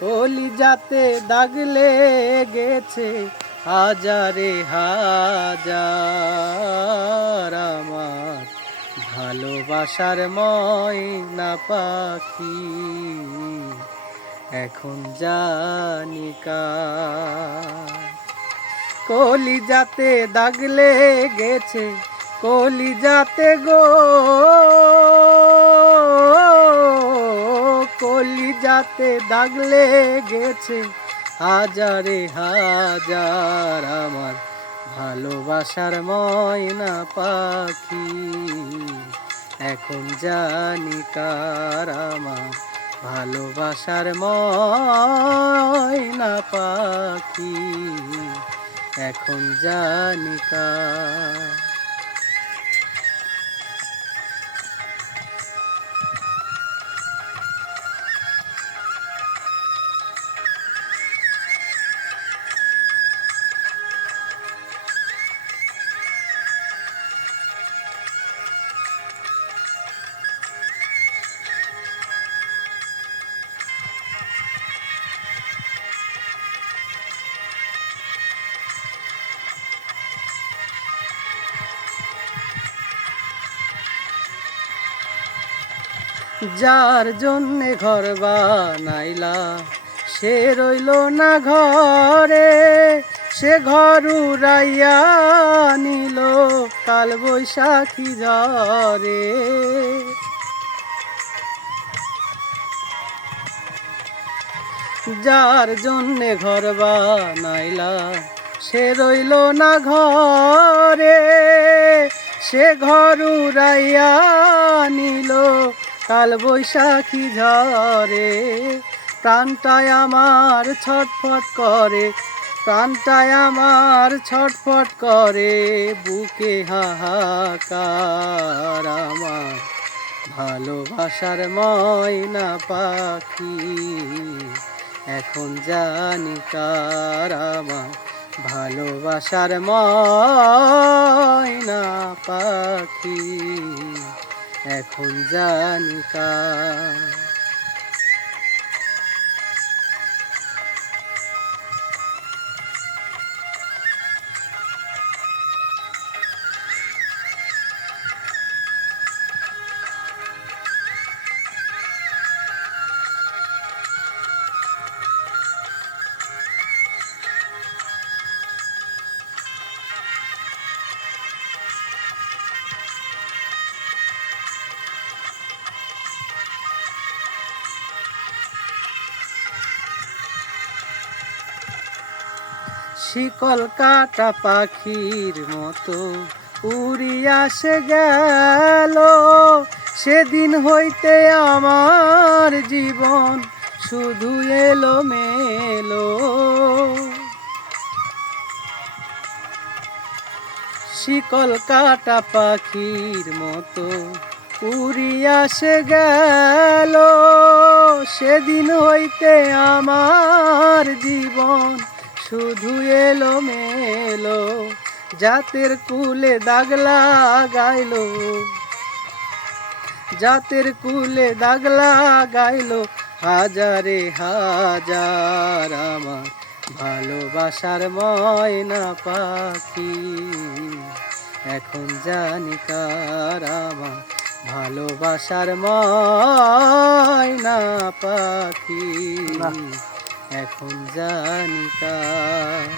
কলিজাতে দাগ লেগেছে হাজারে হাজার আমার ভালোবাসার ময়না পাখি এখন জানি কার। কলিজাতে দাগ লেগেছে কলিজাতে গো, কলিজাতে দাগ লেগেছে হাজারে হাজার আমার ভালোবাসার ময়না পাখি এখন জানি কার আমার ভালোবাসার ময়না পাখি এখন জানি কার। যার জন্যে ঘর বানাইলা সে রইল না ঘরে, সে ঘর উড়াইয়া নিল কাল বৈশাখী ঝড়ে। যার জন্যে ঘর বানাইলা সে রইল না ঘরে, সে ঘর উড়াইয়া নিল কাল বৈশাখী ঝড়ে। প্রাণটায় আমার ছটফট করে, প্রাণটায় আমার ছটফট করে, বুকে হাহাকার আমার ভালোবাসার ময়না পাখি এখন জানি কার আমার ভালোবাসার ময়না পাখি এখন জানি কার। শিকল কাটা পাখির মতো উড়িয়া সে গেল, সেদিন হইতে আমার জীবন শুধু এলো মেলো। শিকল কাটা পাখির মতো উড়িয়া সে গেল, সেদিন হইতে আমার জীবন শুধু এলো মেলো। জাতের কুলে দাগ লাগাইলো, জাতের কুলে দাগ লাগাইলো হাজারে হাজার আমার ভালোবাসার ময়না পাখি এখন জানি কার আমার ভালোবাসার ময়না পাখি এখন জানি কার।